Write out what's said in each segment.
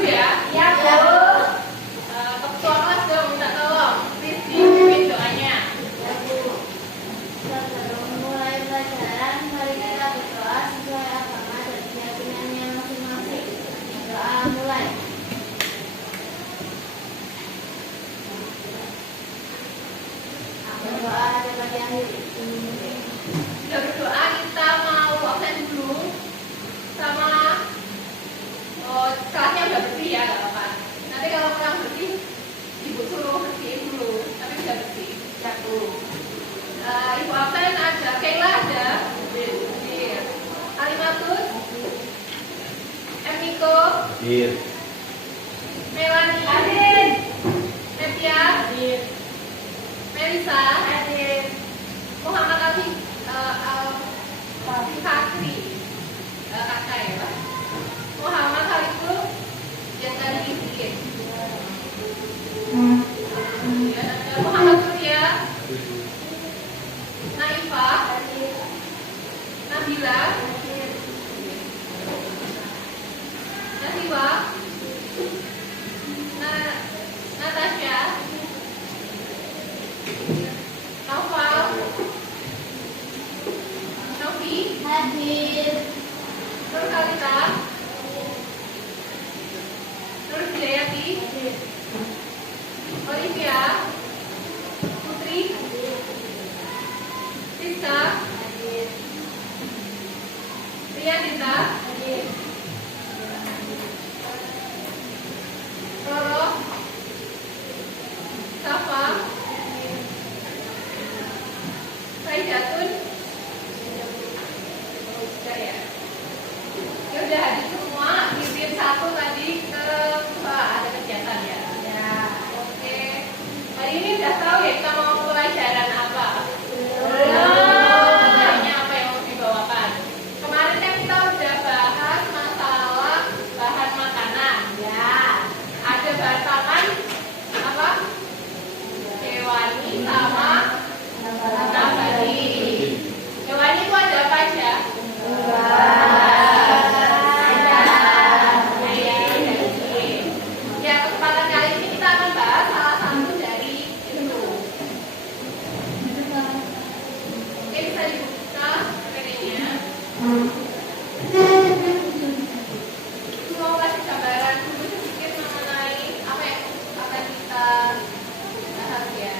dulu ya. Ya, Bu. Ketua kelas dong minta tolong. Please dipimpin doanya. Ya, Bu. Sebelum mulai pelajaran, mari kita berdoa sesuai agama dan keyakinannya masing-masing. Doa mulai. Berdoa dapat diakhiri. Sudah berdoa, kita mau absen dulu sama kelasnya udah bersih ya, gak apa-apa. Nanti kalau kurang bersih, ibu suruh bersihin dulu, tapi udah bersih. Ya, Bu. Ibu absen ada, Kayla ada, Kalimatus, Emiko, Hadir. Melani, Hadir. Nepia, Hadir. Melisa, Hadir. Muhammad Ali, Fikri, kakak ya Pak. Muhammad Khaliful, yang tadi izin. Ya, ada Muhammad Surya, Naifah, Nabila, Nasiwa, Natasha, Naufal, Novi, Hadir. Nur Kalita, Nur Hidayati, Olivia, Putri, Siska, Rianita, Roro, Safa, Saidatun, sudah ya. Ya udah hadir semua, kirim satu tadi ke ada kegiatan ya. Ya. Oke. Hari ini udah tahu ya kita mau pelajaran apa? Pelajarannya apa yang mau dibawakan? Kemarin kan kita udah bahas masalah bahan makanan. Ya. Ada bahan pangan apa? Hewani sama nabati. Hewani itu ada apa aja? Ya, kesempatan kali ini kita akan bahas salah satu dari itu. Oke, bisa dibuka PPT-nya. Mau kasih gambaran dulu sedikit mengenai apa yang akan kita bahas ya.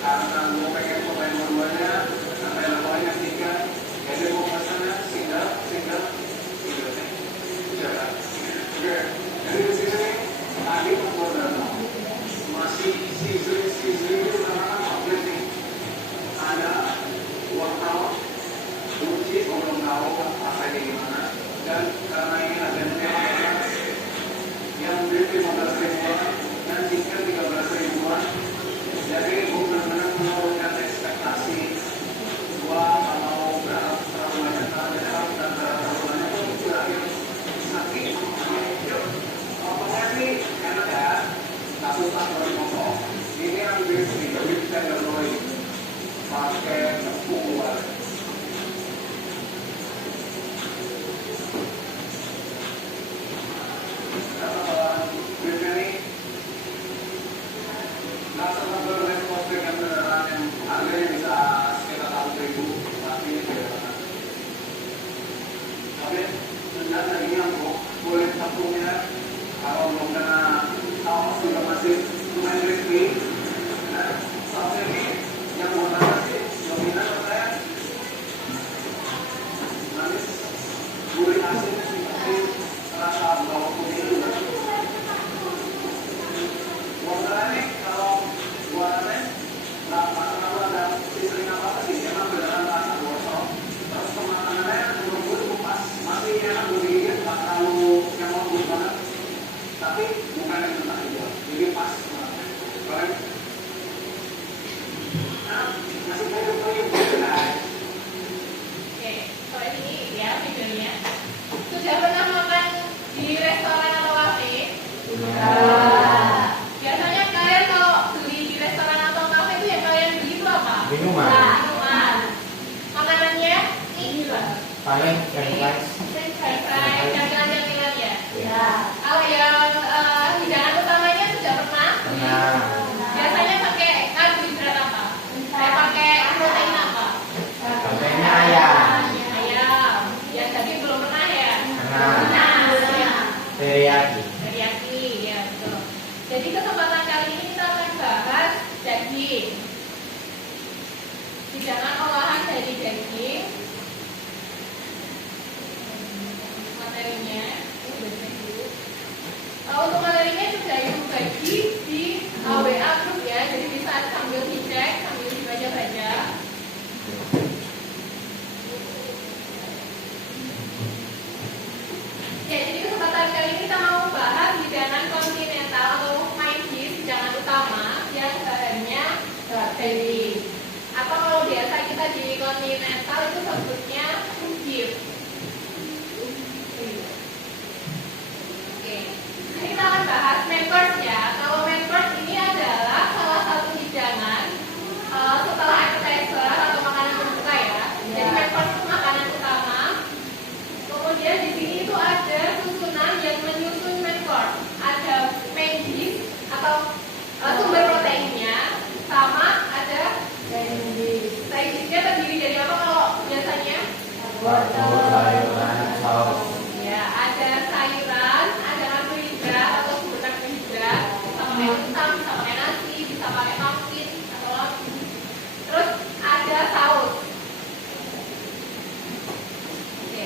Karena gue pengen pemain dua-duanya, sampai levelnya teriyaki. Teriyaki, ya betul. Jadi kesempatan kali ini kita akan bahas daging. Hidangan olahan dari daging. Materinya, untuk materinya sudah ibu bagi di WA group ya, jadi bisa sambil dicek, sambil dibaca-baca. Ya, jadi kesempatan kali ini kita mau bahas hidangan kontinental atau main dish, hidangan utama yang bahannya bakteri. Atau kalau biasa kita di kontinental itu sebutnya beef. Oke, nah, kita akan bahas main course ya. Kalau main course ini adalah salah satu hidangan setelah appetizer atau makanan pembuka ya. Jadi main course itu makanan utama. Kemudian di sini itu ada susunan yang menyusun main course. Ada main dish atau sumber proteinnya, sama ada side dish-nya terdiri dari apa kalau biasanya? Wortel, sayuran, saus. Ya, ada sayuran, ada karbohidrat atau sumber karbohidrat, bisa pakai kentang, bisa pakai nasi, bisa pakai pumpkin atau lauk. Terus ada saus. Oke.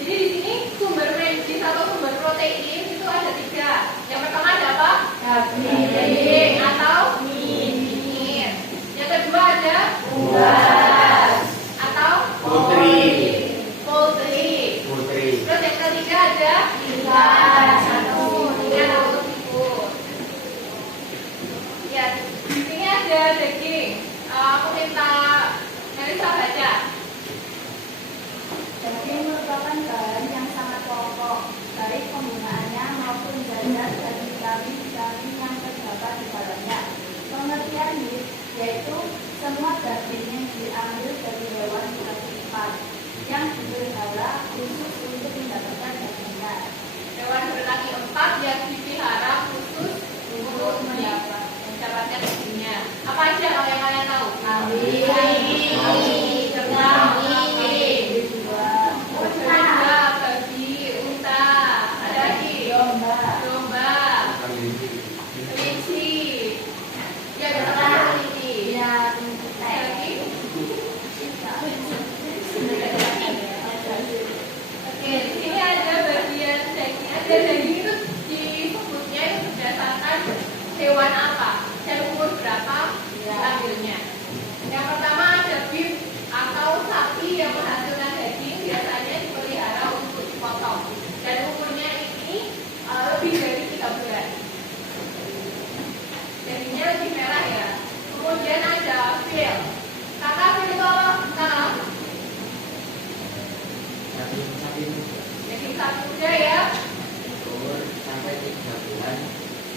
Jadi di sini sumber main dish atau sumber protein itu ada 3. Yang pertama ada apa? Daging atau mie. Yang kedua ada unggas atau Putri. Terus yang ketiga ada ikan atau seafood. Ya, di sini ada daging. Aku minta Melisa baca. Daging merupakan bahan yang sangat pokok, baik penggunaannya maupun zat dan vitamin yang terdapat di dalamnya. Pengertian yaitu semua daging yang diambil dari hewan berkaki 4 yang dipelihara khusus untuk mendapatkan dagingnya. Hewan berkaki 4 yang dipelihara khusus untuk mendapatkan dagingnya. Apa aja kalau yang kalian tahu? Kambing, ternak, unta, babi, unta, ada lagi domba, kelinci. Ya, ada ternak kelinci. dan Ada lagi? Oke, di sini ada bagian daging. Ada daging itu disebutnya itu berdasarkan hewan apa dan umur berapa diambilnya. Yang pertama ada beef atau sapi yang menghasilkan daging, biasanya dipelihara untuk dipotong dan umurnya ini lebih dari 3 bulan. Dagingnya lebih merah ya. Kemudian ada veal. Kakak veal itu apa? Kakak? Daging sapi muda ya. Umur sampai 3 bulan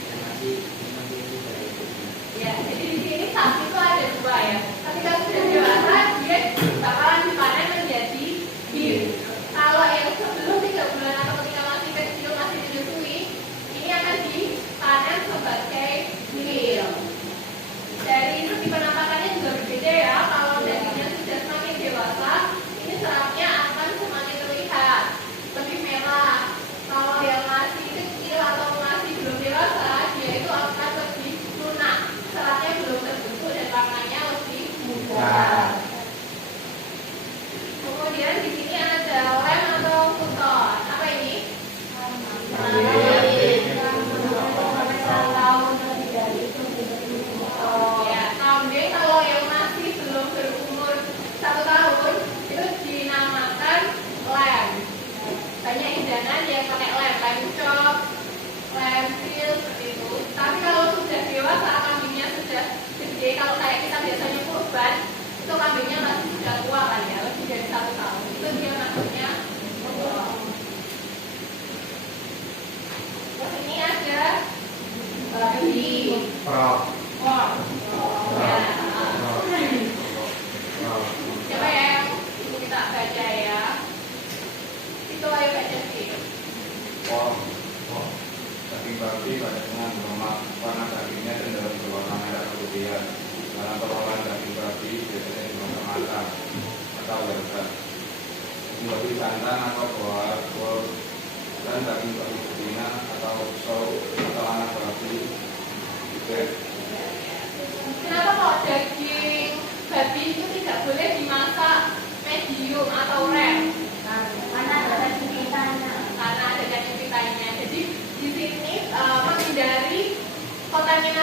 dan masih memiliki dari Ya, jadi di sini sapi itu ada 2 ya. Ketika sudah dewasa dia bakalan dipanen menjadi beef. Kalau yang sebelum 3 bulan atau ketika masih kecil masih disusui, ini akan dipanen sebagai veal. Dari segi penampakannya juga berbeda ya. Kalau dagingnya sudah semakin dewasa, ini seratnya akan semakin terlihat lebih merah. Kalau yang masih kecil atau masih belum dewasa, dia itu akan lebih lunak. Seratnya belum terbentuk dan warnanya lebih muda. Kemudian di sini ada lem atau futon. Apa ini? Ya, kambing kalau yang masih belum berumur 1 tahun itu dinamakan lem. Banyak hidangan yang pakai lem chop, lem veal seperti itu. Tapi kalau sudah dewasa, kambingnya sudah gede. Kalau kayak kita biasanya kurban, itu kambingnya masih sudah tua kan ya, lebih dari 1 tahun. Itu dia maksudnya potong. Terus ini ada babi. Prok. Pork. Ya. Coba ya yang ibu kita baca ya. Itu ayo baca sih. Daging babi pada dengan lemak, warna dagingnya cenderung berwarna merah keputihan. Dalam pengolahan daging babi biasanya dimasak matang atau well daging babi santan atau buah dan daging babi betina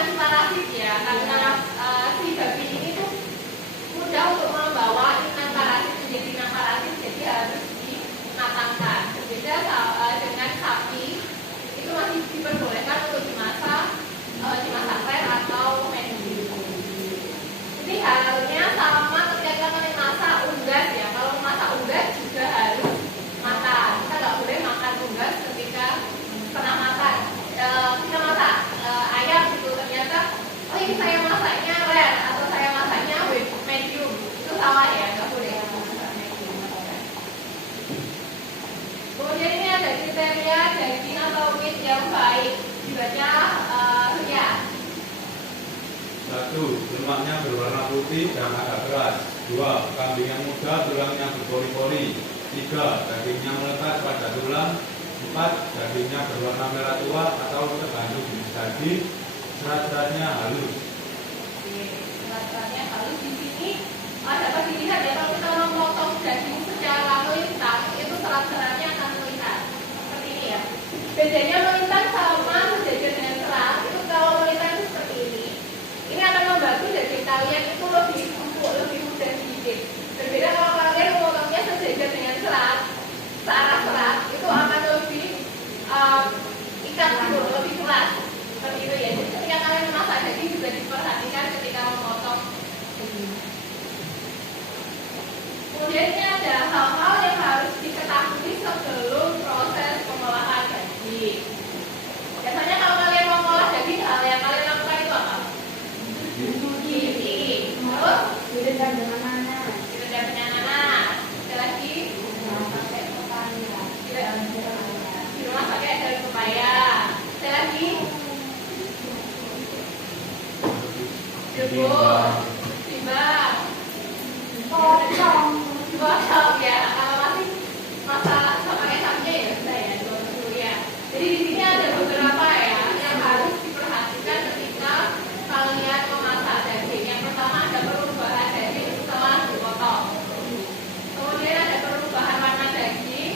dengan parasit ya, karena si babi ini tuh mudah untuk membawa inang parasit menjadi inang parasit, jadi harus dimatangkan. Berbeda dengan sapi, itu masih diperbolehkan untuk dimasak rare atau medium. Jadi halnya sama ketika kita masak unggas ya. Kalau masak unggas juga harus matang. Kita nggak boleh makan unggas ketika pernah makan. Kita masak ayam gitu, ternyata oh ini saya masaknya rare atau saya masaknya medium, itu salah ya, nggak boleh masak medium. Kemudian ini ada kriteria daging atau meat yang baik, dibaca ya. 1. Lemaknya berwarna putih dan agak keras. 2. Kambing yang muda, tulangnya berpori-pori. 3. Dagingnya melekat pada tulang. 4. Dagingnya berwarna merah tua atau tergantung jenis daging. Serat-seratnya halus. Serat-seratnya halus. Di sini dapat dilihat ya, kalau kita memotong daging secara melintang, itu serat-seratnya akan melintang seperti ini ya. Bedanya melintang sama sejajar dengan serat, itu kalau melintang itu seperti ini. Ini akan membantu daging kalian itu lebih empuk, lebih mudah sedikit. Berbeda kalau kalian memotongnya sejajar dengan serat, searah serat, itu akan lebih ikat gitu, lebih keras seperti itu ya. Jadi ketika kalian memasak daging juga diperhatikan ketika memotong daging. Kemudian ini ada hal-hal yang harus diketahui sebelum proses pengolahan daging. Biasanya kalau kalian mau mengolah daging, hal yang kalian lakukan itu apa? Terus direndam dengan nanas. direndam dengan nanas. Sekali lagi Pakai pepaya. di rumah pakai daun pepaya. Sekali lagi dibus, timbang, potong ya. Kalau masih masalah pakai sapinya ya sudah ya, dulu ya. Jadi di sini ada beberapa ya yang harus diperhatikan ketika kalian memasak daging. Yang pertama ada perubahan daging setelah dipotong. Kemudian ada perubahan warna daging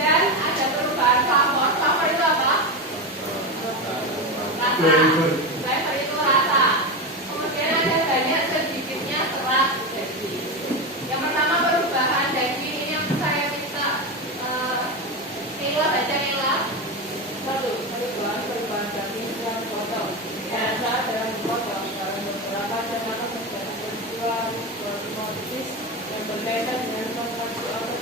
dan ada perubahan flavor. Flavor itu apa? Rasa. Flavor itu rasa. Kemudian ada banyak sedikitnya serat daging. Yang pertama perubahan daging ini yang saya minta Nila baca Nila. Perubahan daging setelah dipotong. Biasa dalam dipotong dalam beberapa catatan terjadi peristiwa otomatis yang berkaitan dengan kontraksi otot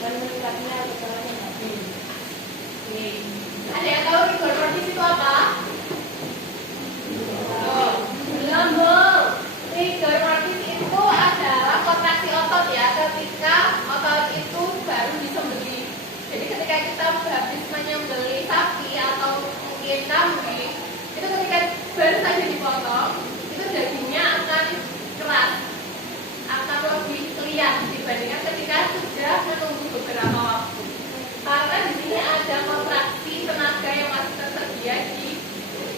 dan meningkatnya kekerasan daging. Ada yang tahu rigorotis itu apa? Oh, belum Bu. Rigorotis itu adalah kontraksi otot ya, ketika otot itu baru disembelih. Jadi ketika kita habis menyembelih sapi atau mungkin kambing, itu ketika baru saja dipotong, itu dagingnya akan keras, akan lebih lihat dibandingkan ketika sudah menunggu beberapa waktu. Karena di sini ada kontraksi tenaga yang masih tersedia di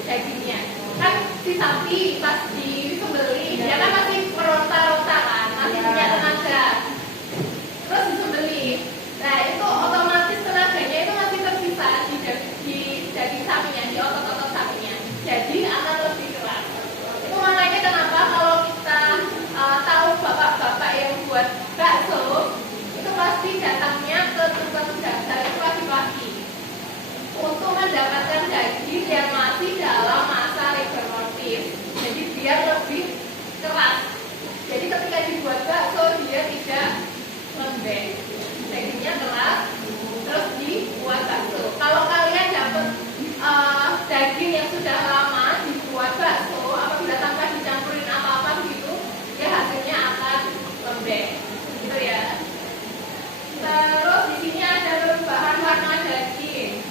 dagingnya. Kan si sapi pas disembelih, dia kan masih meronta-ronta kan, masih punya tenaga. Terus disembelih, nah itu otomatis tenaganya itu masih tersisa di daging sapinya, di otot-otot sapinya. Jadi akan lebih keras. Itu makanya kenapa kalau kita tahu bapak-bapak yang buat bakso, itu pasti datangnya ke tukang dasar itu pagi-pagi untuk mendapatkan daging yang masih dalam masa rigor mortis. Jadi biar lebih keras. Jadi ketika dibuat bakso dia tidak lembek, dagingnya keras, terus dibuat bakso. Kalau kalian dapat daging yang sudah lama dibuat bakso, apabila tanpa dicampurin apa-apa begitu, ya hasilnya akan lembek, gitu ya. Terus di sini ada perubahan warna daging.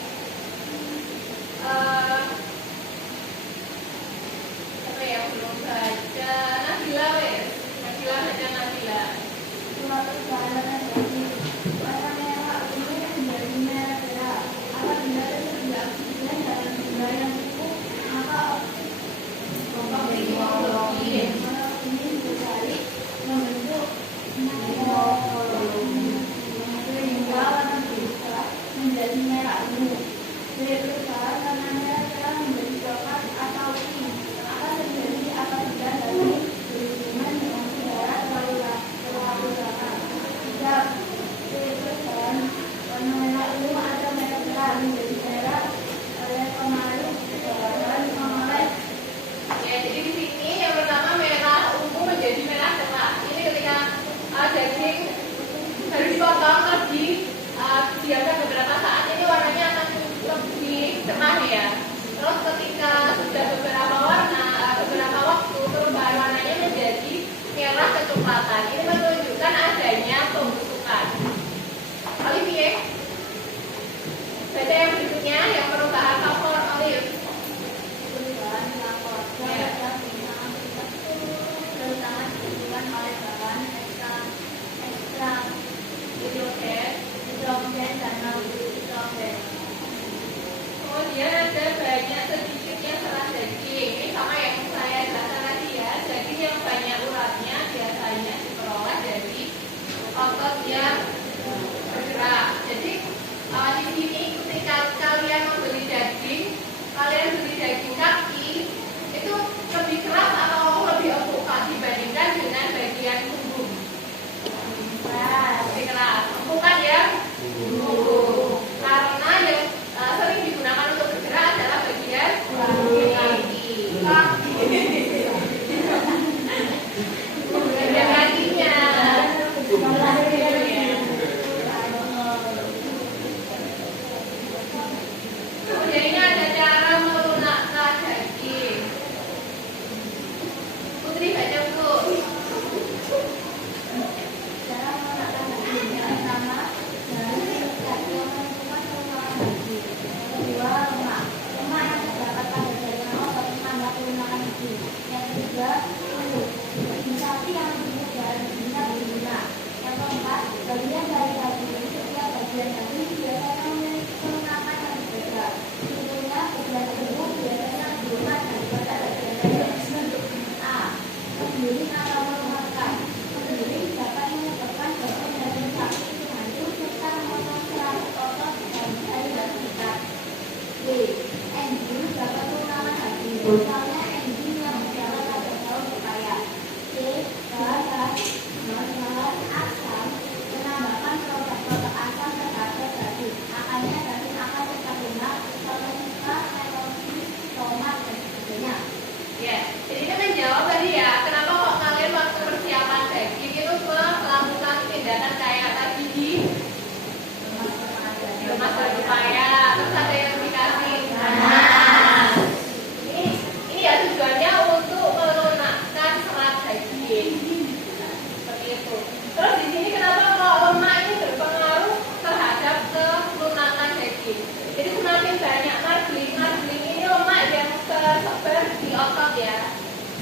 banyak marbling. Marbling ini lemak yang tersebar di otot ya.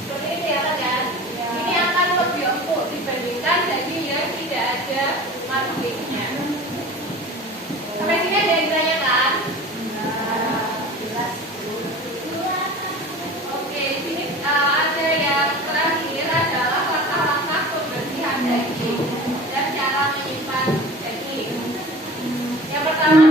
Seperti ini kelihatan kan? Ya. Ini akan lebih empuk dibandingkan daging yang tidak ada marblingnya. Sampai sini ada yang ditanyakan? Nah, jelas. Oke, di sini ada yang terakhir adalah langkah-langkah pembersihan daging dan cara menyimpan daging. Yang pertama,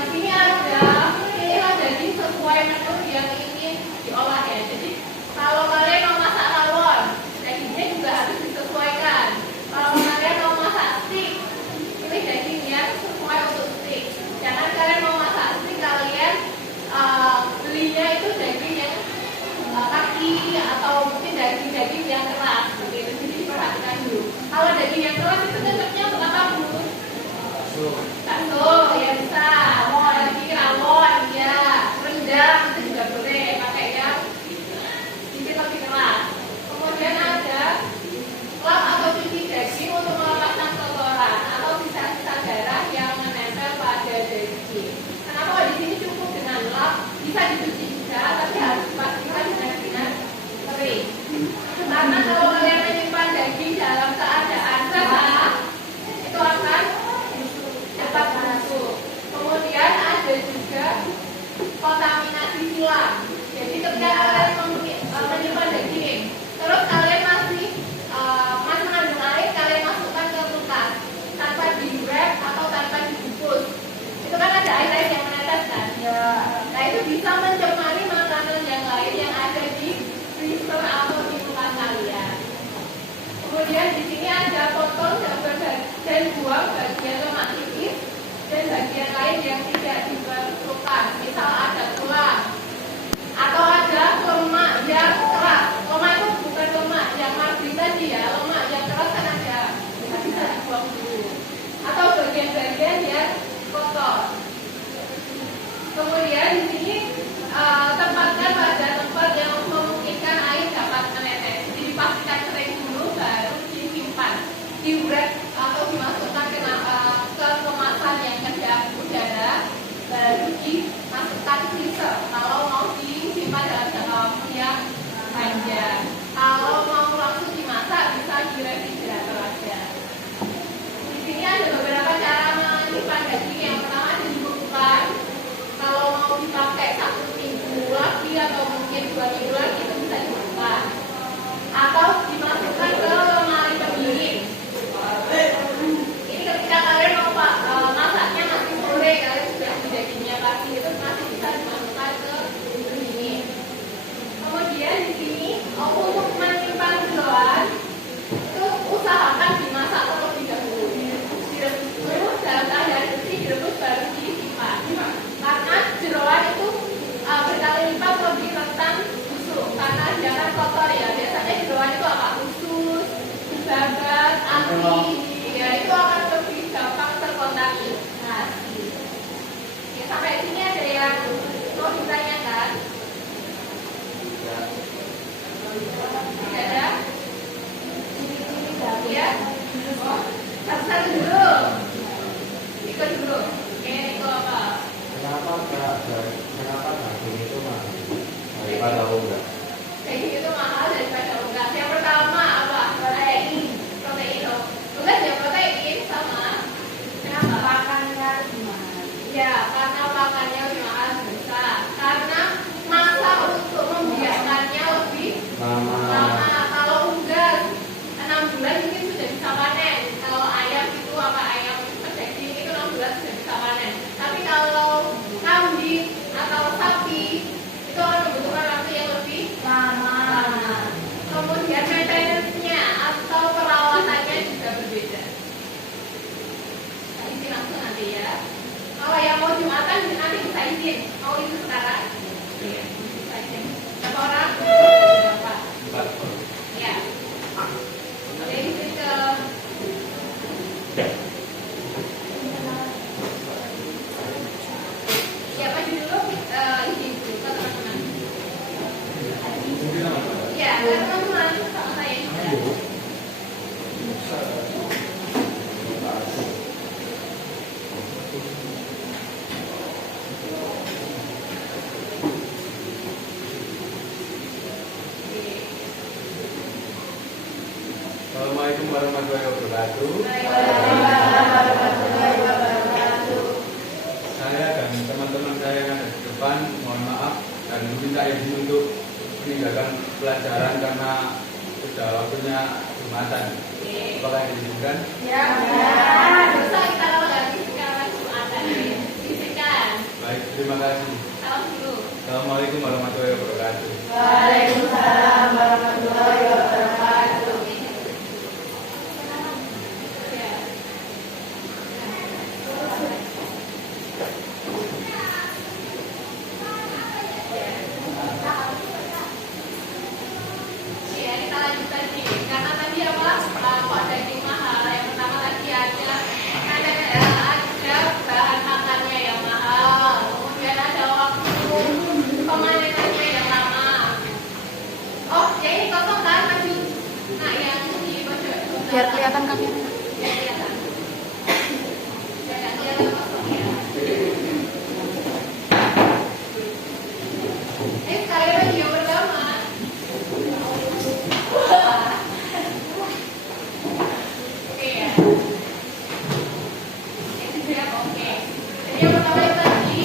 di sini ada pilihan daging sesuai menu yang ingin diolah ya. Jadi kalau kalian mau masak rawon, dagingnya juga harus disesuaikan. Kalau kalian mau masak steak, pilih daging yang sesuai untuk steak. Jangan kalian mau masak steak kalian belinya itu daging yang kaki atau mungkin daging-daging yang keras begitu. Jadi perhatikan dulu. Kalau daging yang keras itu cocoknya untuk apa Bu? Bakso ya bisa. Lagi rawon ya, rendang itu juga boleh pakai yang sedikit lebih keras. Kemudian ada lap atau cuci daging untuk melepaskan kotoran atau sisa-sisa darah yang menempel pada daging. Kenapa di sini cukup dengan lap? Bisa dicuci juga, tapi harus dipastikan benar-benar kering. Karena kalau kalian menyimpan daging dalam keadaan basah, itu akan cepat busuk. Kemudian ada juga kontaminasi silang. Jadi ketika kalian menyimpan daging, terus kalian masih mengandung air, kalian masukkan ke kulkas tanpa di wrap atau tanpa dibungkus. Itu kan ada air yang menetes kan? Ya. Nah itu bisa mencemari makanan yang lain yang ada di freezer atau di kulkas kalian. Kemudian di sini ada potong dan buang bagian lemak tipis dan bagian lain yang tidak diperlukan. Misal ada tulang atau ada lemak yang keras. Lemak itu bukan lemak yang marbling tadi ya, lemak yang keras kan ada, bisa dibuang dulu. Atau bagian-bagian yang kotor. Kemudian di sini tempatkan pada tempat yang memungkinkan air dapat menetes. Jadi dipastikan kering dulu baru disimpan di wrap atau dimasukkan ke kemasan yang kedap udara, baru dimasukkan freezer kalau mau disimpan dalam jangka waktu yang panjang. Kalau mau langsung dimasak bisa di refrigerator aja. Di sini ada beberapa cara menyimpan daging. Yang pertama dibekukan. Kalau mau dipakai 1 minggu lagi atau mungkin 2 minggu lagi itu bisa dibekukan. Atau dimasukkan ke lemari pendingin. Ini ketika kalian mau masaknya masih sore, kalian sudah beli dagingnya pagi itu masih bisa dimasukkan ke pendingin. Kemudian di sini untuk menyimpan jeroan itu usahakan dimasak terlebih dahulu. Direbus dulu dalam keadaan bersih, direbus baru disimpan. Karena jeroan itu berkali lipat lebih rentan busuk karena dia kan kotor ya. Biasanya jeroan itu apa? Usus, babat, anti, ya itu akan lebih gampang terkontaminasi. Ya, sampai sini ada yang mau ditanyakan? Tidak ada? Ya? Satu-satu dulu. Ikut dulu. Oke, itu apa? Kenapa daging itu mahal daripada unggah? Daging itu mahal daripada unggas. Yang pertama apa? Protein. Unggas ya protein sama. Kenapa? Pakannya gimana? Ya, karena pakannya lebih mahal besar. Karena masa untuk membiarkannya lebih lama. Kalau unggas 6 bulan mungkin sudah bisa panen. Kalau ayam itu apa ayam daging itu 6 bulan sudah bisa panen. Tapi kalau kambing atau sapi itu akan membutuhkan waktu yang lebih lama. Kemudian maintenance-nya atau perawatannya juga berbeda. Nah, izin langsung nanti ya. Kalau yang mau Jumatan nanti bisa izin. Mau itu sekarang? Iya, bisa izin. Berapa orang? Berapa? 4 orang. Ya. Oke, izin ke ya, maju dulu. Izin dulu ke teman-teman. Mungkin apa? Ya, ke teman-teman sama saya juga. warahmatullahi wabarakatuh. Saya dan teman-teman saya yang ada di depan mohon maaf dan meminta izin untuk meninggalkan pelajaran karena sudah waktunya Jumatan. Apakah diizinkan? Ya. Bisa kita lagi sekarang Jumatan. Izinkan. Baik, terima kasih. Salam dulu. Assalamualaikum warahmatullahi wabarakatuh. Waalaikumsalam warahmatullahi wabarakatuh. Ya. Ya, kita lanjut tadi. Karena tadi apa? Kok daging mahal. Yang pertama tadi ada bahan makannya yang mahal. Kemudian ada waktu pemanenannya yang lama. Oh, ya ini kosong kan maju. Nah, yang di pojok. Biar kelihatan kamera. Ya, kelihatan. Ya, nggak kelihatan kosong ya. Sekali lagi yang pertama. Oke ya. Itu dia oke. Jadi yang pertama itu tadi.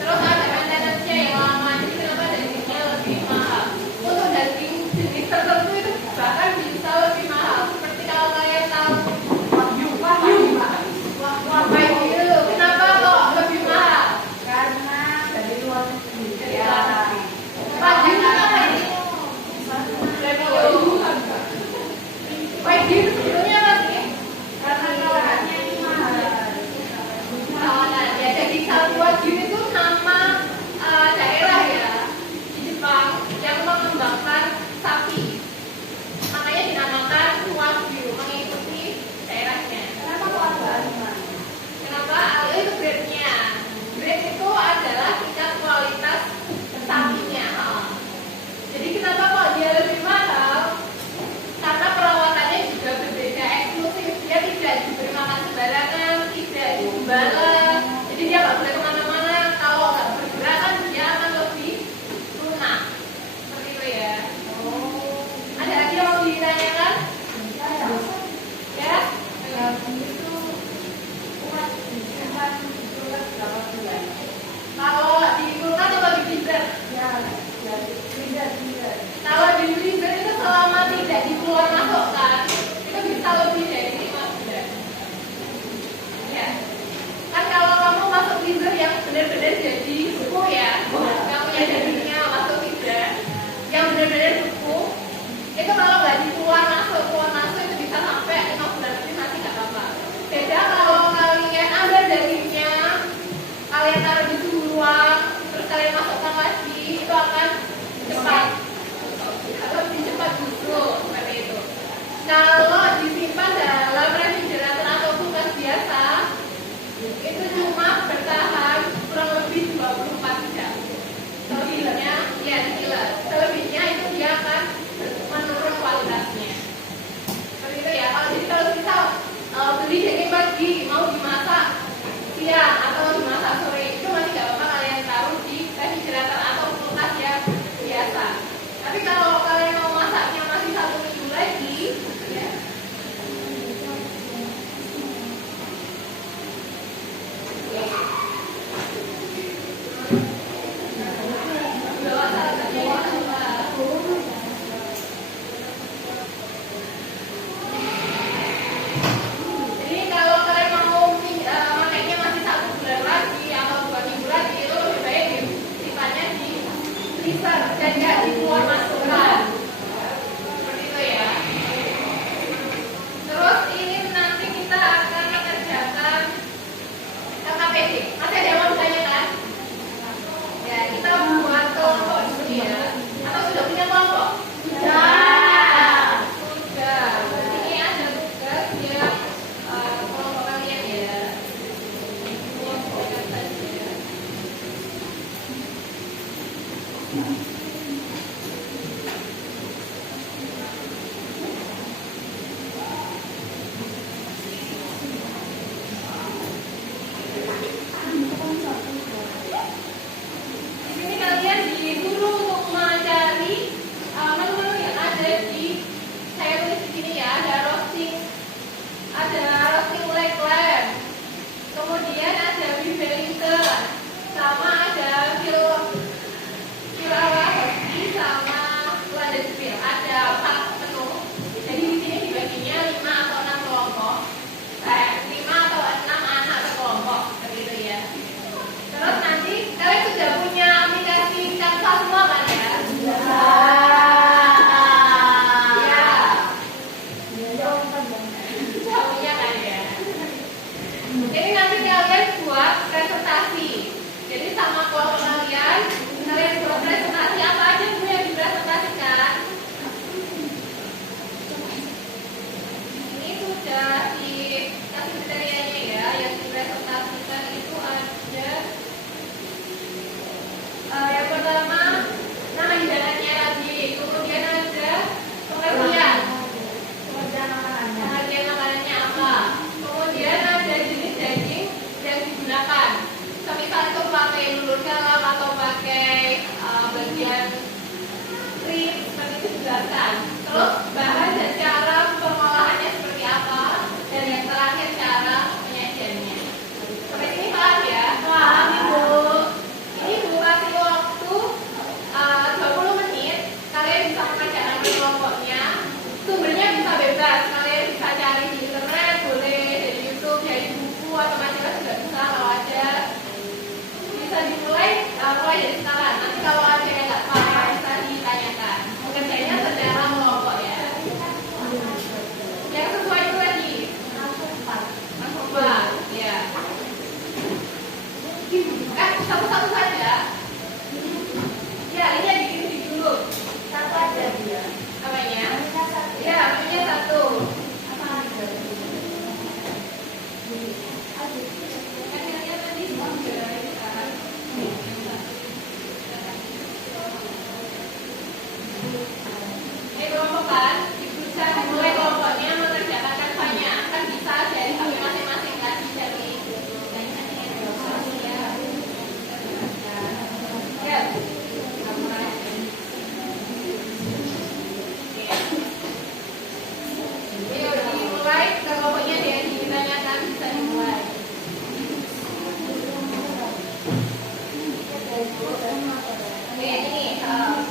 Terus ada maintenance-nya yang lama. Jadi kenapa dagingnya lebih mahal? Untuk daging jenis tertentu itu bahkan bisa lebih mahal. Seperti kalau kalian tahu wagyu. Wagyu. Kenapa kok lebih mahal? Karena dari luar negeri. Ya. Wagyu itu apa ini? Wagyu itu sebetulnya apa sih? Karena kawanannya ini mahal. Kawanan ya, jadi sapi wagyu itu nama daerah ya di Jepang yang mengembangkan sapi, makanya dinamakan wagyu mengikuti daerahnya. Kenapa kok ada animal? Kenapa? Itu grade-nya. Grade itu adalah tingkat kualitas sapinya. Jadi kenapa kok dia lebih mahal? Karena perawatannya juga berbeda, eksklusif. Dia tidak diberi makan sembarangan, tidak digembala. Jadi dia nggak boleh kemana-mana. Kalau nggak bergerak kan dia akan lebih lunak. Seperti itu ya. Ada lagi yang mau ditanyakan? Ya? Itu kuat disimpan di kulkas berapa bulan? Kalau di kulkas atau di freezer? Ya, tidak. Kalau di freezer itu selama tidak dikeluar masuk kan, itu bisa lebih dari 5 bulan. Ya. Kan kalau kamu masuk freezer yang benar-benar jadi beku ya, kamu yang dagingnya masuk freezer, yang benar-benar beku, itu kalau nggak keluar masuk itu bisa sampai 5 bulan lebih masih nggak apa-apa. Beda kalau kalian ambil dagingnya, kalian taruh di suhu ruang, terus kalian masukkan lagi, itu akan cepat. Lebih cepat busuk seperti itu. Kalau disimpan dalam refrigerator atau kulkas biasa, itu cuma bertahan kurang lebih 24 jam. Selebihnya, ya gila. Selebihnya itu dia akan menurun kualitasnya. Seperti itu ya. Kalau misal beli daging pagi mau dimasak siang atau dimasak sore, itu masih nggak apa-apa kalian taruh di refrigerator atau kulkas yang biasa. Tapi kalau kalian mau masaknya masih 1 minggu lagi, ya. Bawa salah satunya apa? Jadi kalau kalian mau makainya masih 1 bulan lagi atau 2 minggu lagi, itu lebih baik disimpannya di freezer dan nggak dikeluar masukkan. Seperti itu ya. Terus ini nanti kita akan mengerjakan KKPD. Masih ada yang mau ditanyakan? Ya, kita buat kelompok dulu ya. Atau sudah punya kelompok? Sudah. Berarti ini ada tugas yang kelompok kalian ya. Kelompokkan saja. Di sini kalian disuruh untuk mencari menu-menu yang ada di saya tulis di sini ya, ada roasting mulai dari sekarang. Nanti kalau ada yang nggak paham bisa ditanyakan. Kerjanya secara kelompok ya. Yang sesuai itu tadi. Langsung Pak. Ya. Satu-satu saja. Ya, ini yang bikin dulu. Satu aja dia. Namanya? Namanya satu. Ya, namanya satu. Apa aja? Kan kalian tadi semua sudah sekarang. Ini kelompok kan? Bisa dimulai kelompoknya mengerjakan kanvanya. Kan bisa dari HP masing-masing lagi dari ya. Ini udah dimulai, kelompoknya dia ditanyakan bisa dimulai. Oke, ini kalian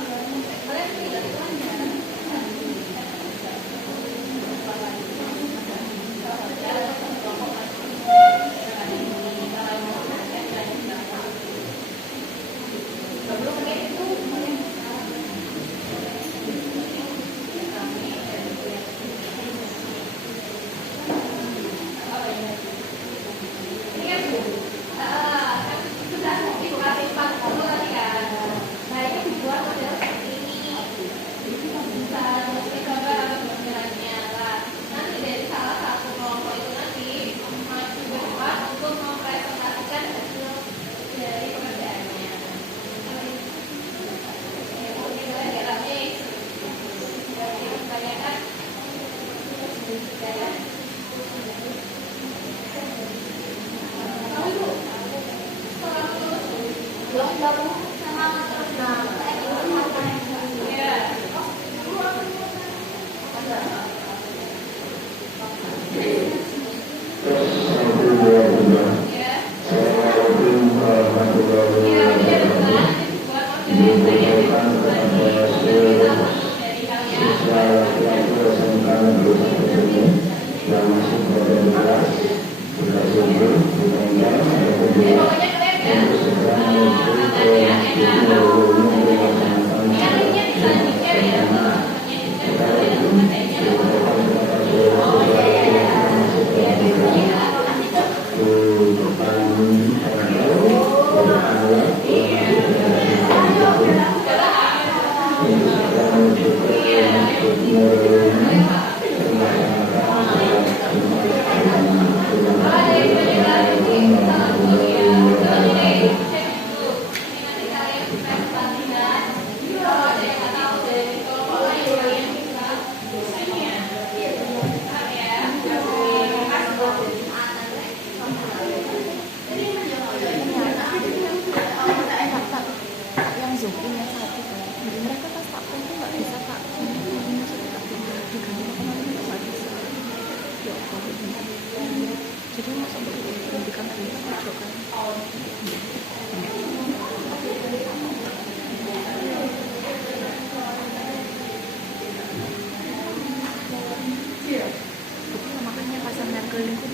tinggal itu aja.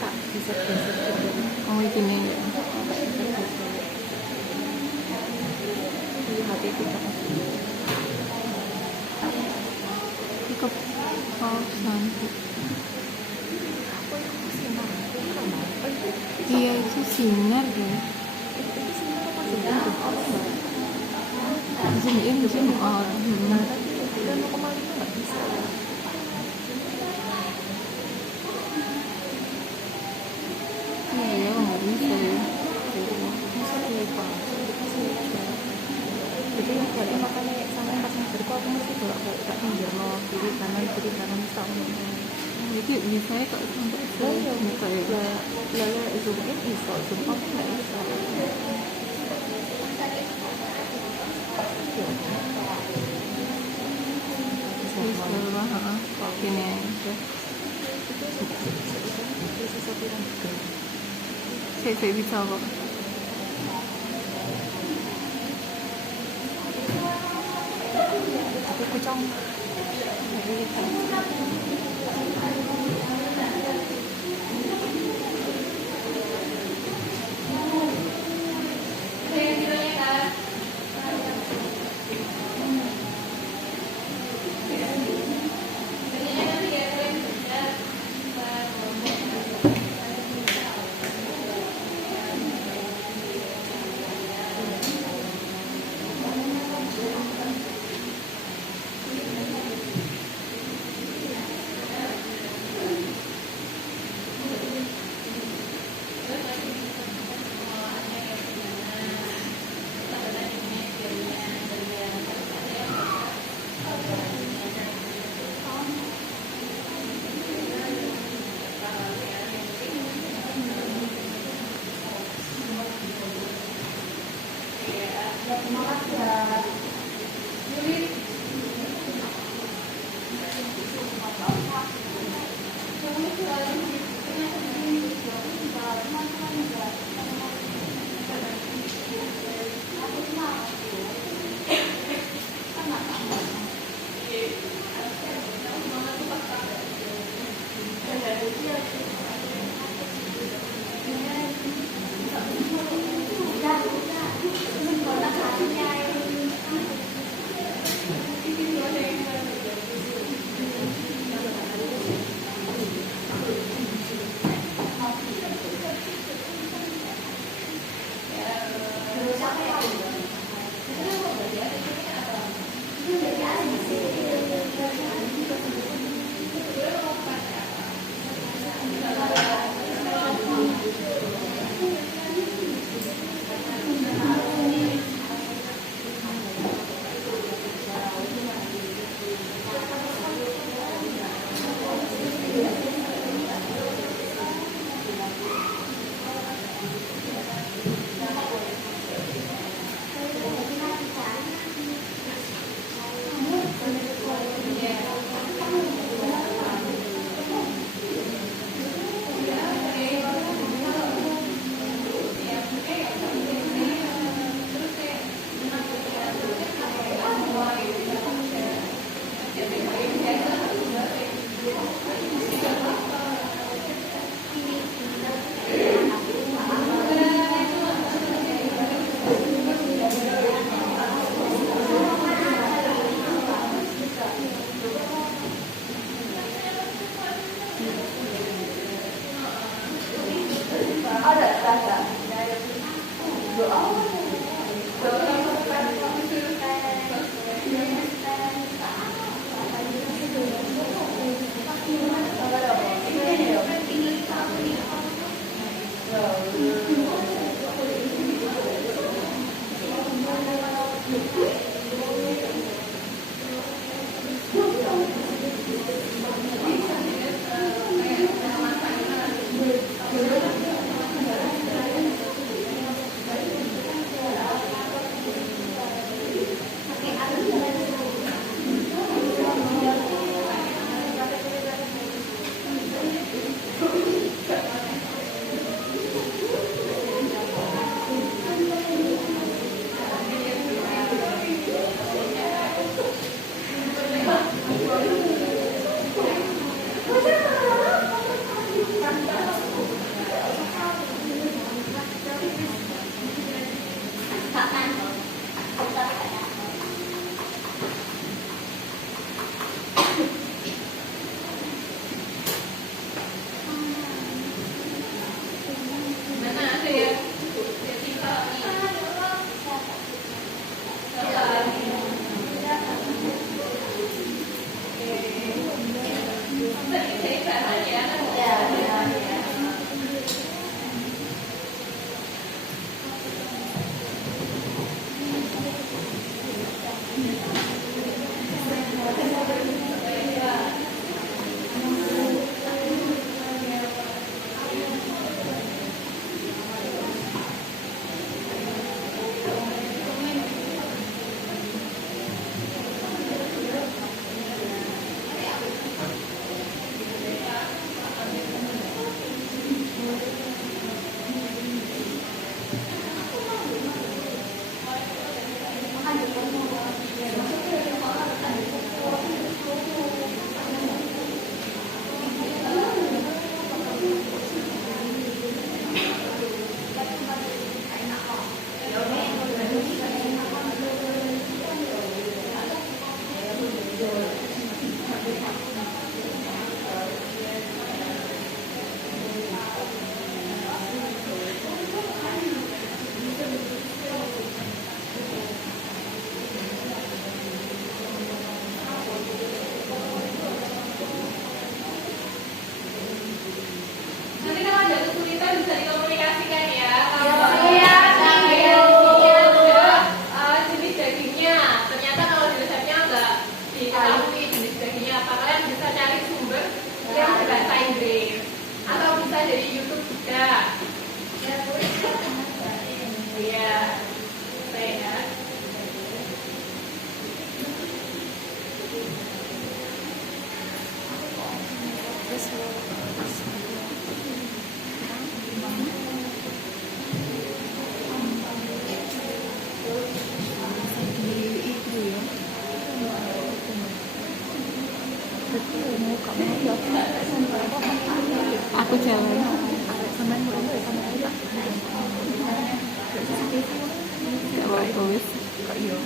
Oh gini ya. Hati kita. Ikut pausan. Iya itu sinar ya. Zoom in, zoom out. Iya, nggak bisa ya. Jadi kalau makanya sama pas ngerti aku mesti bolak-balik tak tinggal kiri kanan sama. Jadi bisa ya kok sampai saya muka ya. Lalu zoom in bisa, zoom out nggak bisa. Bisa, kok gini aja. Saya bisa kok. Tapi kucing. Ada yang ditanyakan? Mana ada ya? Jadi nanti kalau ada kesulitan bisa dikomunikasikan ya. Kalau jenis dagingnya, ternyata kalau di resepnya nggak diketahui jenis dagingnya apa, kalian bisa cari sumber yang berbahasa Inggris atau bisa dari YouTube juga. Iya, saya. Aku jalan. Gak apa-apa wis. Kok iya.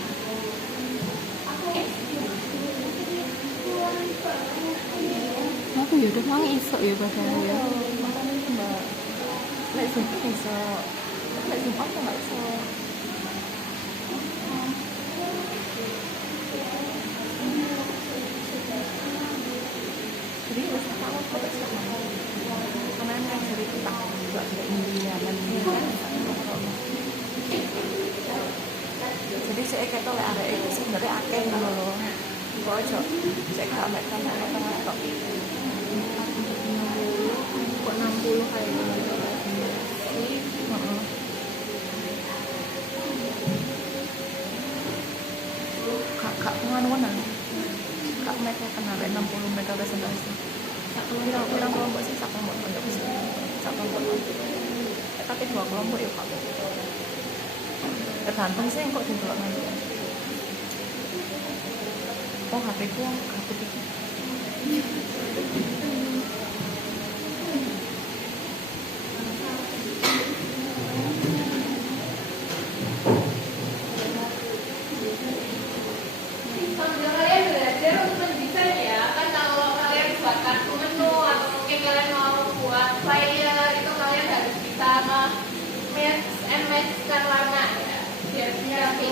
Aku ya udah mau iso ya padahal ya. Lek sumpah iso. Lek sumpah aku gak iso. Jadi wis aku kok iso. Kemarin kan dari kita buat kayak India dan jadi saya kayak tau lek arek itu sebenarnya akeh ngono lho. Kok aja cek kamek tengah kok. Kok 60 kayak gitu. Heeh. Kak penganuan. Kak mereka kenal 60 mereka udah sebelas. Satu pirang kelompok sih, satu kelompok enggak bisa. Satu kelompok. Tapi 2 kelompok ya Kak. Tergantung sih kok didelok nanti. Oh, HP ku Sambil kalian belajar untuk mendesain ya, kan kalau kalian buat kartu menu atau mungkin kalian mau buat flyer itu kalian harus bisa mix and matchkan warna ya, biar rapi.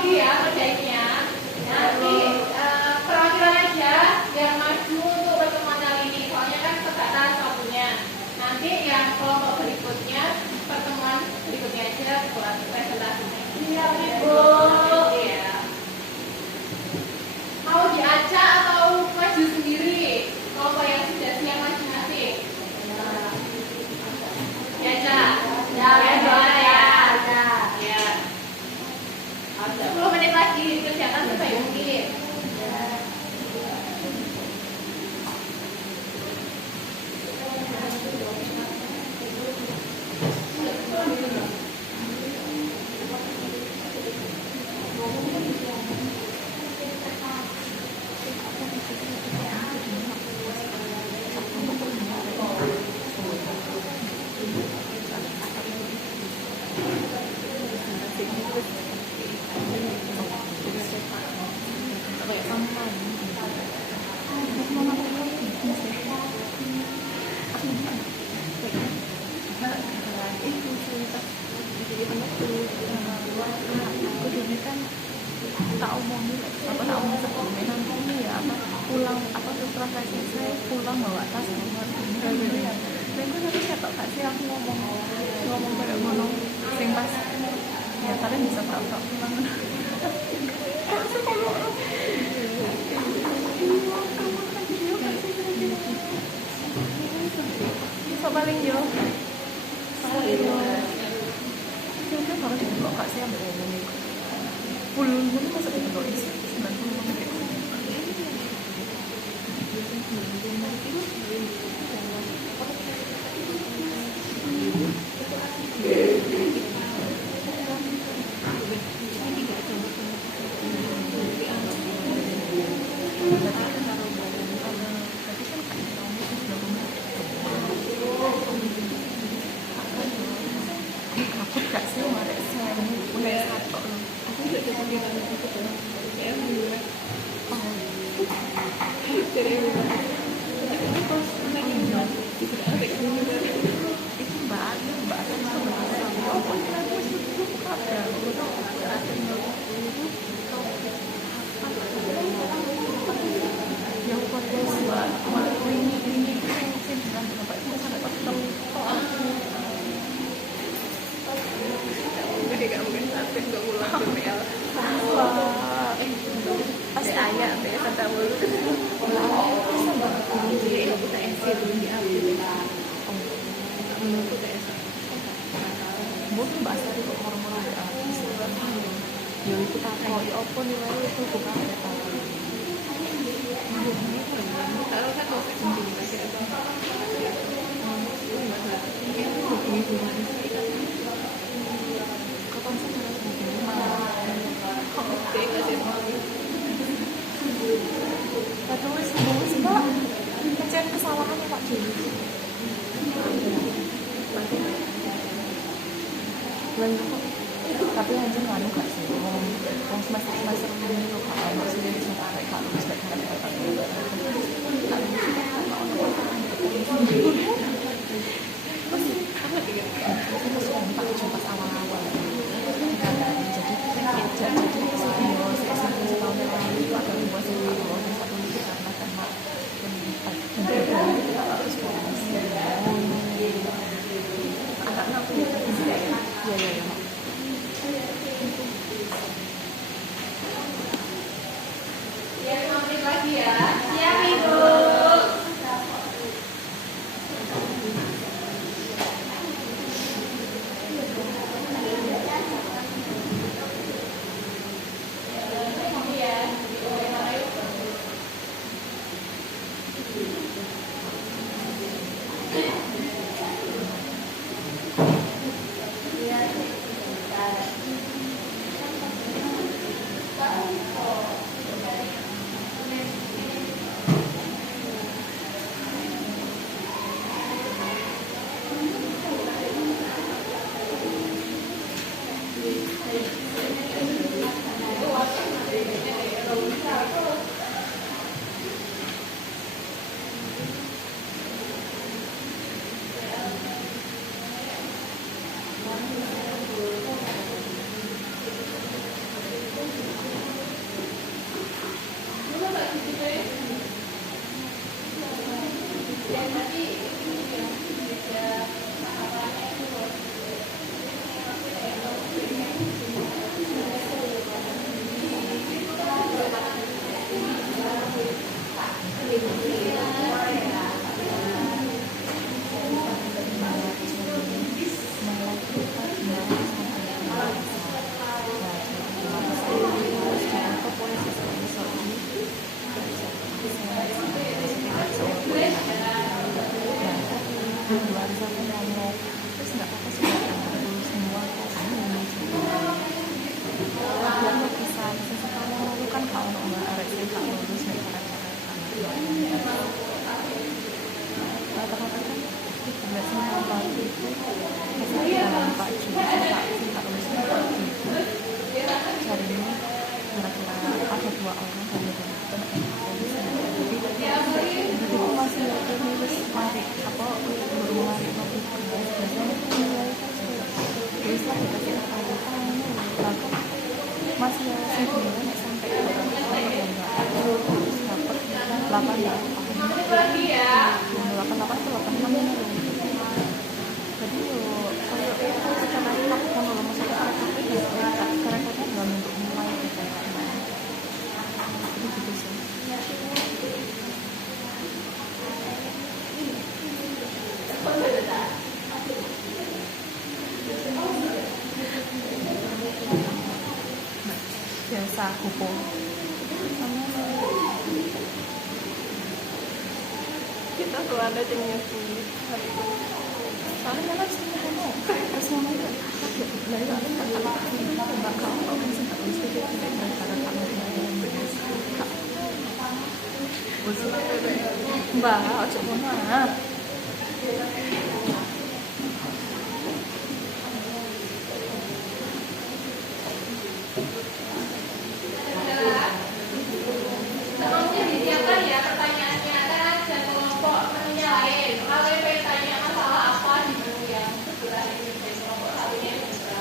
lagi ya kerjanya. Nanti perwakilan aja yang maju untuk pertemuan kali ini. Soalnya kan terbatas waktunya. Nanti yang kelompok berikutnya, pertemuan berikutnya aja buat presentasinya. Iya, Ibu. Iya. Mau diajak atau maju sendiri? Kelompok yang sudah siap masing-masing. Diajak. Ya, ya. Ya. 10 menit lagi dikerjakan sebaik mungkin. Tak omongin sebelumnya nanti ini ya pulang setelah saya selesai pulang bawa tas keluar gitu ya. Dan gue tadi kata kak sih aku ngomong kayak ngomong sing pas ya kalian bisa tak pulang. Bisa paling jauh. Kita harus dibawa kak sih ambil ini. Puluhan pun masuk di bawah isi 90 menit. Takut gak sih ngarek saya udah satu. Pasti ayah deh kata mulu. Jadi aku tak esi belum diambil. Aku tak esi. Mungkin bahasa itu orang-orang habis. Ya itu tak kau ya apa nilai itu bukan ada. Kalau kan kau sendiri baca apa? Kapan sih harus begini? Tulis Mbak, ngecek kesalahannya Pak Juli. Tapi anjing nganu gak sih? Wong semester ini lho Kak, ono sing sing arek Kak wis gak kata-kata. Pas awal-awal. Jadi setahun yang lalu itu agak luas ya Pak, kalau satu itu karena kita harus fokus agak nafsu ya Ya, 5 menit lagi ya. Siap Ibu. masih sebenarnya nek sampai orang tua ya enggak dapat 8 ya. Menit lagi ya. 88 ke 86 ini loh. Jadi yo kalau itu secara hak kalau masuk ke KTP ya sekarang kan nggak untuk mulai gitu ya. Jadi gitu sih. Biasa aku kok. Kita tuh ada jengnya sih hari itu. Soalnya kan sih kamu terus ngomong kan aku dari ada apa mbak kamu kan sih tak bisa jadi dari cara kamu yang beres. Mbak, ojo ngono ah. Sebelumnya disiapkan ya pertanyaannya kan dan kelompok menunya lain. Kalau yang pengen tanya masalah apa di menu yang sebelah ini dan kelompok satunya bisa.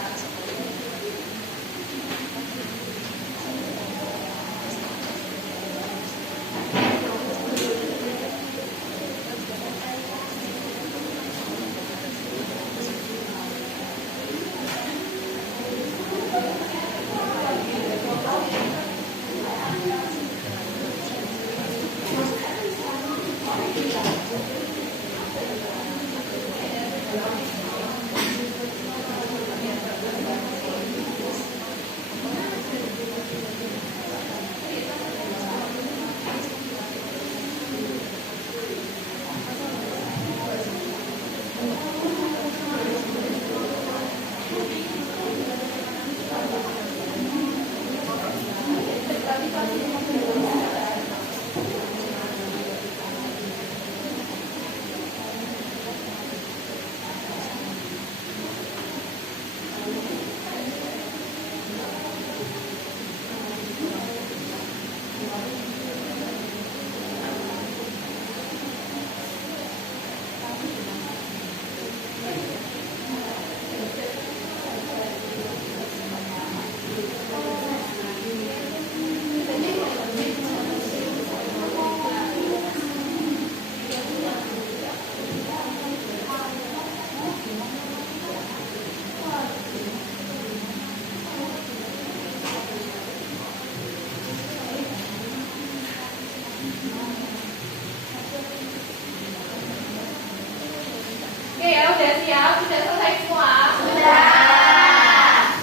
Oke ya, udah siap, sudah selesai semua.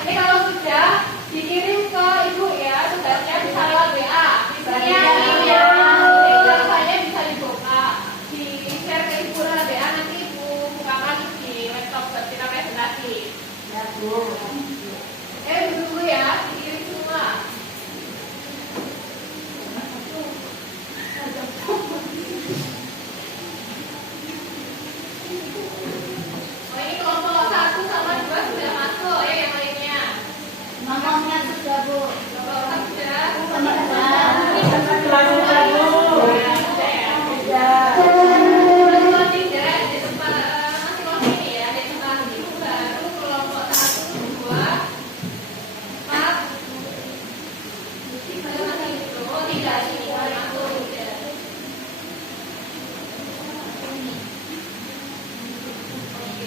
Ini kalau sudah dikirim ke ibu ya, tugasnya bisa lewat WA. Isinya ijazahnya bisa dibuka, di share ke ibu lewat WA, nanti ibu bukakan di laptop buat kita presentasi. Ya, Bu. Dulu ya, dikirim semua. Oh, ini kelompok 1 sama 2 sudah masuk ya yang lainnya. Ngomongnya sudah, Bu. Kelompok 1 sudah.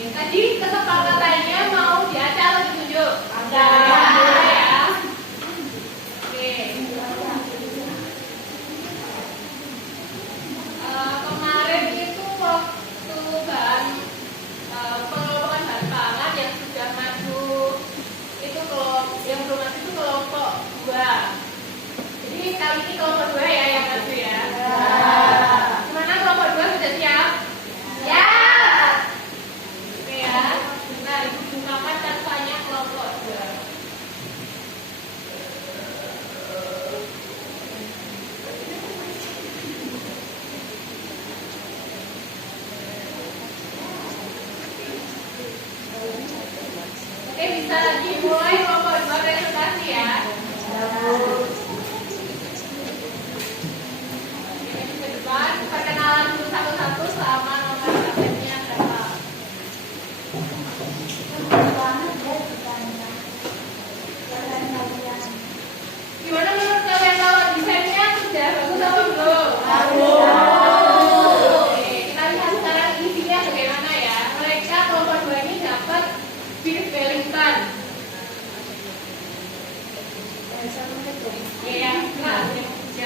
Tadi kesepakatannya mau diacak atau ditunjuk? Ada ya. Oke. Kemarin itu waktu bahan pengelompokan bahan pangan yang sudah maju itu yang belum maju itu kelompok 2. Jadi kali ini kelompok 2 ya yang maju ya. Gimana kelompok 2 sudah siap? Ya. Oke ya. Nah, ibu bukakan tanpanya kelompok 2. Oke, bisa dimulai kelompok 2 presentasi ya. Ke depan, perkenalan dulu satu-satu selama nomor absennya berapa. Banget ya, ditanya. Kalian Iya,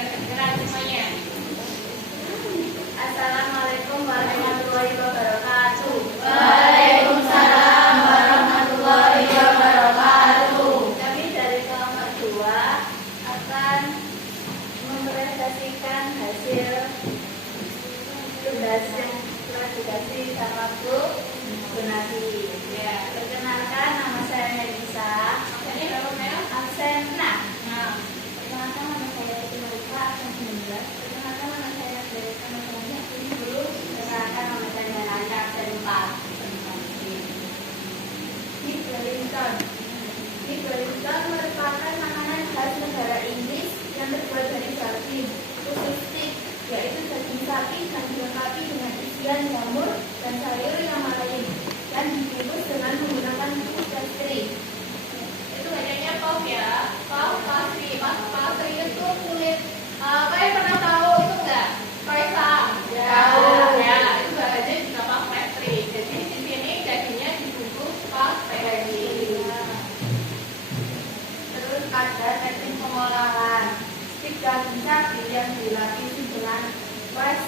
kedengeran semuanya. Assalamualaikum warahmatullahi wabarakatuh. Waalaikumsalam warahmatullahi wabarakatuh. Kami dari kelompok 2 akan mempresentasikan hasil tugas yang telah dikasih sama Bu Gunadi. Ya, Perkenalkan, nama saya Melisa. ini berapa Mel? Absen 6. Nah, Perkenalkan, nama saya Siti Marika. Absen 19. Perkenalkan, nama saya Dereka Nurani. Absen 10. Perkenalkan, nama saya Melania. Absen 4. Beef Wellington. Beef Wellington merupakan makanan khas negara Inggris yang terbuat dari daging khusus steak, yaitu daging sapi dan dilengkapi dengan isian jamur dan sayur yang lain, dan dibungkus dengan menggunakan bubuk pastry. itu bacanya puff ya. Puff pastry. Puff pastry itu kulit. Kalian pernah tahu itu enggak? Croissant. Ya. Ya, itu bahannya juga puff pastry. Jadi di sini dagingnya dibungkus puff pastry. Terus ada teknik pengolahan stik daging sapi yang dilapisi dengan white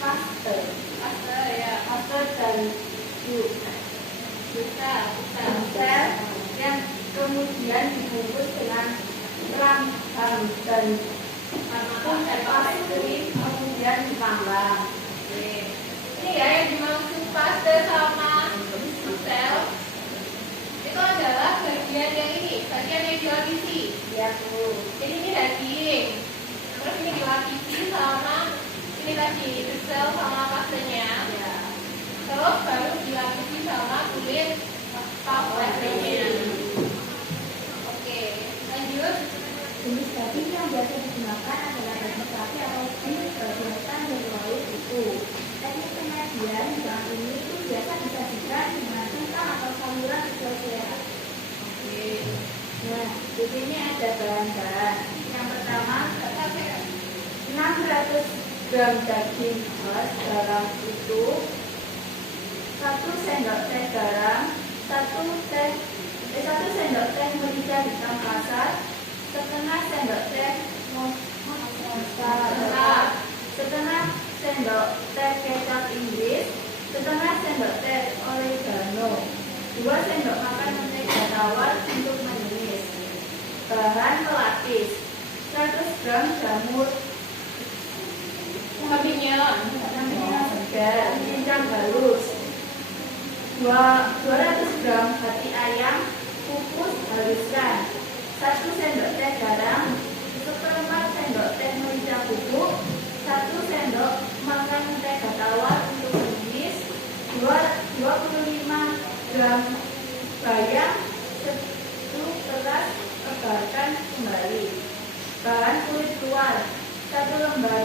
pasta, Ya. pasta dan Bisa. sel yang kemudian dibungkus dengan ram dan pastry kemudian dipanggang. Ini ya yang dimaksud pasta sama sel itu adalah bagian yang ini, bagian yang dilapisi. Ya Bu. Jadi ini daging, terus ini dilapisi sama ini tadi sel sama pastanya, Ya. terus baru dilapisi sama kulit pastanya. Oke, lanjut. Jenis daging yang biasa digunakan adalah daging sapi atau beef berdasarkan dari laut itu. Teknik penyajian bahan ini itu biasa disajikan dengan kentang atau sayuran sesuai selera. Oke. Nah, di sini ada bahan-bahan. Yang pertama, 600 gram daging khas garam itu, 1 sendok teh garam, 1 sendok teh merica hitam kasar, setengah sendok teh mozzarella, setengah sendok teh kecap Inggris, setengah sendok teh oregano, 2 sendok makan mentega tawar untuk menumis. Bahan pelapis, 100 gram jamur Champignons. segar, cincang halus, 200 gram hati ayam kukus haluskan, 1 sendok teh garam, 1/4 sendok teh merica bubuk, 1 sendok makan mentega tawar untuk menumis, 25 gram bayam, 1 gelas tebarkan kembali. Bahan kulit luar, 1 lembar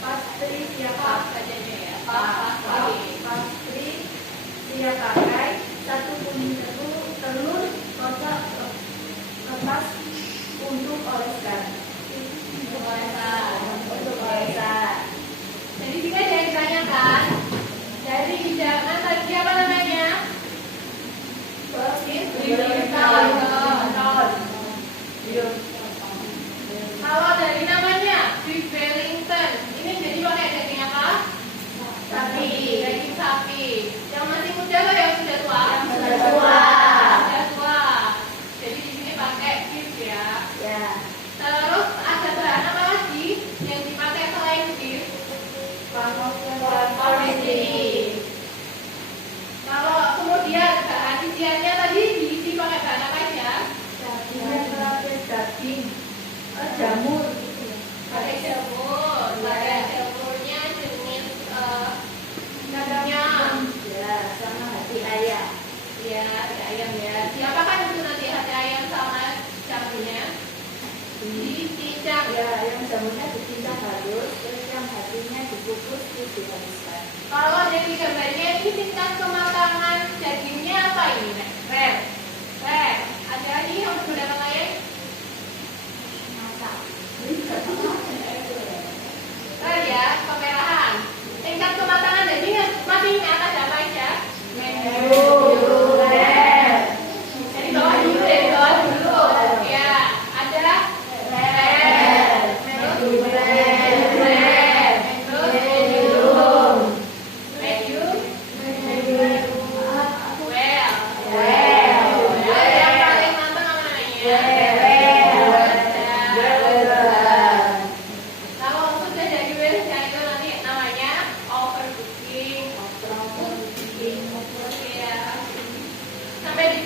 pastry siap Bacanya ya, pastry. pastry siap pakai, 1 kuning telur kotak lepas untuk oleskan. Untuk olesan. Jadi jika ada yang ditanyakan dari hidangan tadi apa namanya? Kalau dari namanya Beef Wellington, ini jadi pakai daging apa? Sapi. Daging sapi. Yang masih muda atau yang sudah tua? Yang sudah tua. Sudah tua. Jadi di sini pakai beef ya. Ya. Terus ada bahan apa lagi yang dipakai selain beef? Parmesan. Kalau kemudian bahan isiannya tadi diisi pakai bahan apa aja? Dagingnya pelapis daging, jamur, Pakai jamur. Pakai jamurnya jenis dagingnya. ya, sama hati ayam. Ya, hati ayam ya. Diapakan itu nanti hati ayam sama jamurnya? Dicincang. Ya, yang jamurnya dicincang halus, terus yang hatinya dikukus terus dihaluskan. Kalau dari gambarnya ini tingkat kematangan dagingnya apa ini? Rare. Rare. Ada lagi yang berbeda lain? Masak. Rare ya, kemerahan. Tingkat kematangan dagingnya masih ingat ada apa aja? Dari bawah dulu, dari bawah dulu. Ya, ada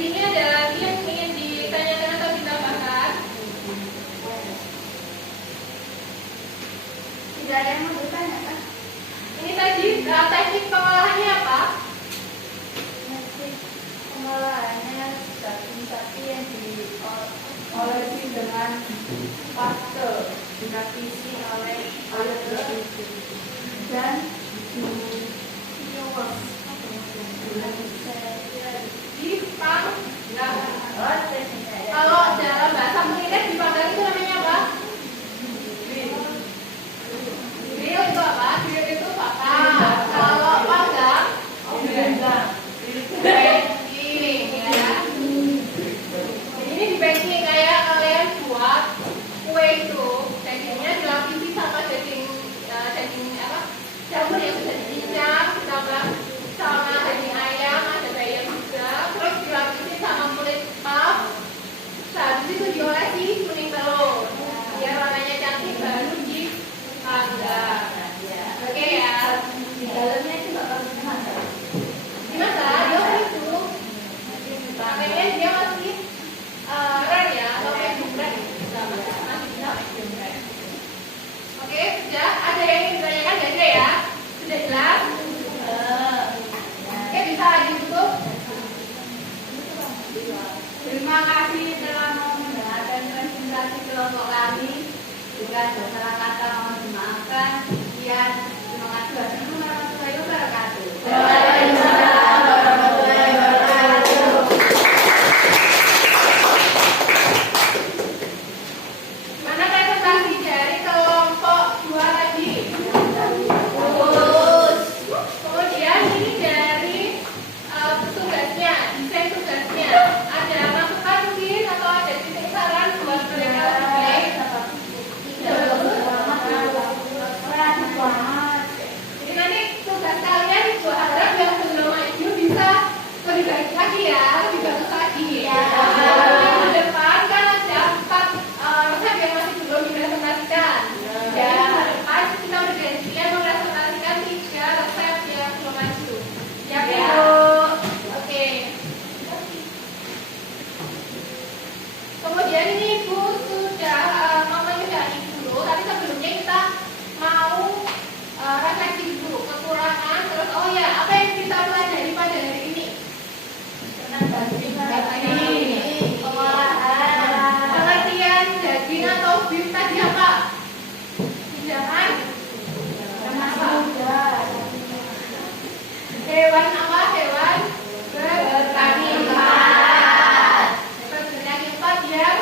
ini ada lagi yang ingin ditanyakan atau ditambahkan? Tidak ada yang mau ditanyakan. Ini tadi teknik pengolahannya apa? Nanti pengolahannya daging sapi yang diolesi dengan paste, direvisi oleh dan Kalau dalam bahasa kuliner dipanggang itu namanya apa? Grill itu apa? Grill itu apa? Kalau panggang, baking ya. Jadi ini di baking kayak kalian buat kue itu, dagingnya dilapisi sama daging apa? Jamur yang sudah dicincang, ditambah sama daging ayam, ada bayam juga, terus dilapisi sama kulit puff. Habis itu diolesi kuning telur, biar warnanya cantik baru dipanggang. Oke ya. di dalamnya itu nggak harus dimasak. Dimasak, diolesi itu. Makanya dia masih rare ya, atau medium rare. Masih bisa medium rare. Oke, sudah. Ada yang ingin ditanyakan nggak sih ya? Sudah jelas? Oke, bisa ditutup. Terima kasih telah mau mendengarkan presentasi kelompok kami. Jika ada salah kata mohon dimaafkan. Sekian, terima kasih. Wassalamualaikum warahmatullahi wabarakatuh. Waalaikumsalam warahmatullahi wabarakatuh. Mana presentasi dari kelompok 2 tadi? Bagus. Kemudian ini dari tugasnya, desain tugasnya. Ada masukan mungkin atau ada titik saran buat mereka lebih baik? Jadi nanti tugas kalian gua harap yang belum maju bisa lebih baik lagi ya, lebih bagus lagi ya. Di depan kan ada 4 resep yang masih belum dipresentasikan. Dan di depan kita bergantian mempresentasikan 3 resep yang belum maju. Ya, oke. Kemudian ini Ibu sudah mau menyudahi dulu, tapi sebelumnya kita mau refleksi dulu kekurangan, terus oh ya apa yang kita pelajari pada hari ini? Pengolahan. Pengertian daging atau beef tadi apa? Jangan hewan apa? Hewan berkaki 4. Berkaki 4 yang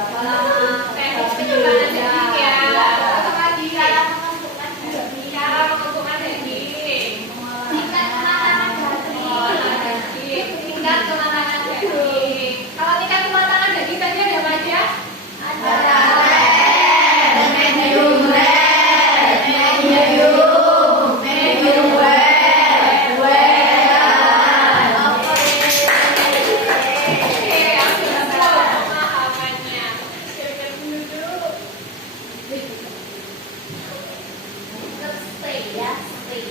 teknik penyebaran daging ya. Apa lagi? Cara mengumpulkan daging. Tingkat kematangan daging. Tingkat kematangan daging. Kalau tingkat kematangan daging tadi ada apa aja? Ada medium rare, medium well, Oke, yang sudah pemahamannya. Silakan dulu. Stay ya, stay.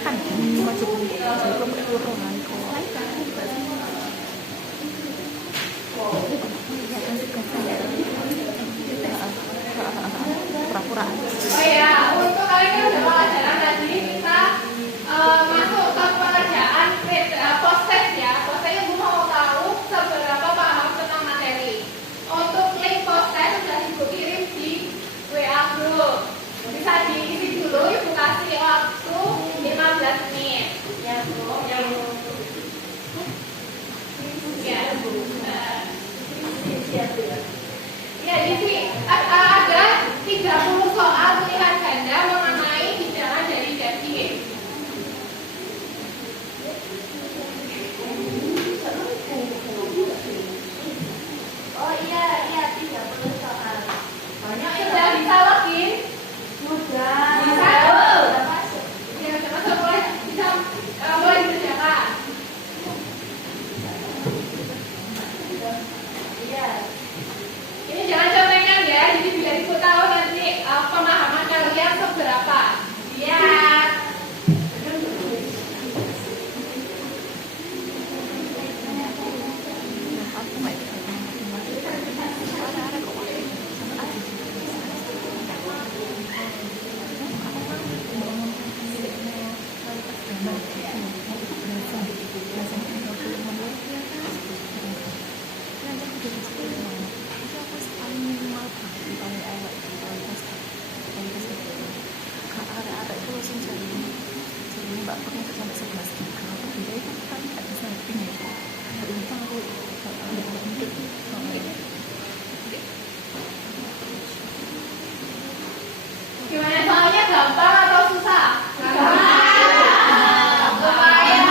Kan ini masuk jadi perlu orang kok. Pura-pura. Oh ya, untuk kalian yang udah pelajaran tadi kita masuk ke pengerjaan post-test ya. Post-testnya gue mau tahu seberapa paham tentang materi. Untuk link post-test sudah ibu kirim di WA group. Bisa diisi dulu, ibu kasih waktu 15 menit. Ya bu. Ya bu. Ya bu. Ya di sini ada 30 soal pilihan ganda mengenai hidangan dari daging. Oh iya, 30 soal. Banyak sudah bisa login? Sudah. Bisa. Sudah masuk. Ya, sudah masuk boleh bisa boleh dikerjakan. Iya. Ini jangan contekan ya, jadi bila ibu tahu nanti pemahaman kalian seberapa. Lihat. Gimana soalnya gampang atau susah? Lumayan.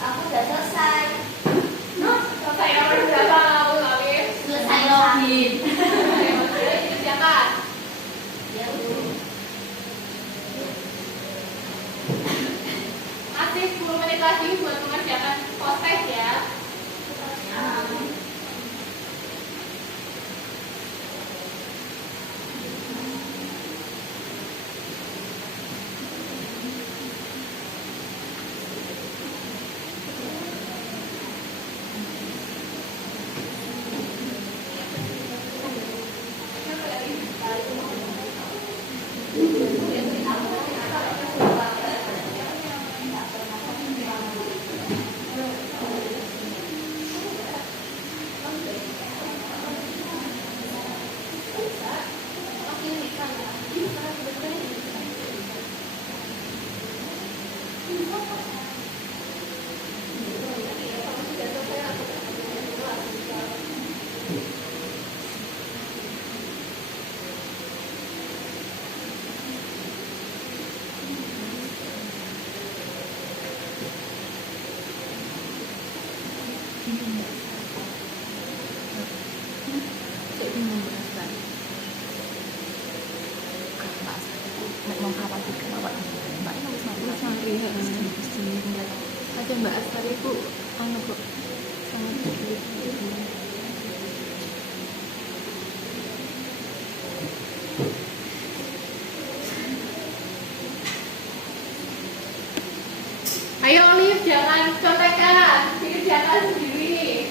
Aku udah selesai. Selesai nomor berapa kamu lagi? Selesai login. Itu siapa? Ya Bu. Masih 10 menit lagi buat mengerjakan post-test ya. Ada Mbak Astari itu anu kok sangat baik. Ayo Olive, jangan contekan, dikerjakan sendiri.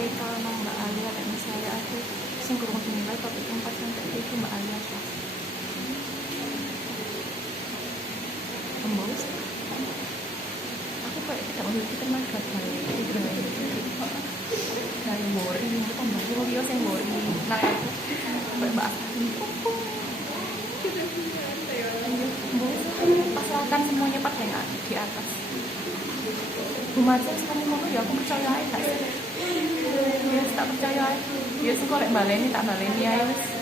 cerita sama Mbak Alia dan saya aku sing kurang tinggal topik 4 sampai itu Mbak Alia kok. Tembus. Aku kayak tidak mau kita tenaga dari Mori itu kan baru dia yang Mori. Nah aku berbahasa pasrahkan semuanya pada yang di atas. Bu Marcel sekali ngomong ya aku percaya aja. Ya tak percaya. Ya sih kok lek baleni tak baleni ae wis.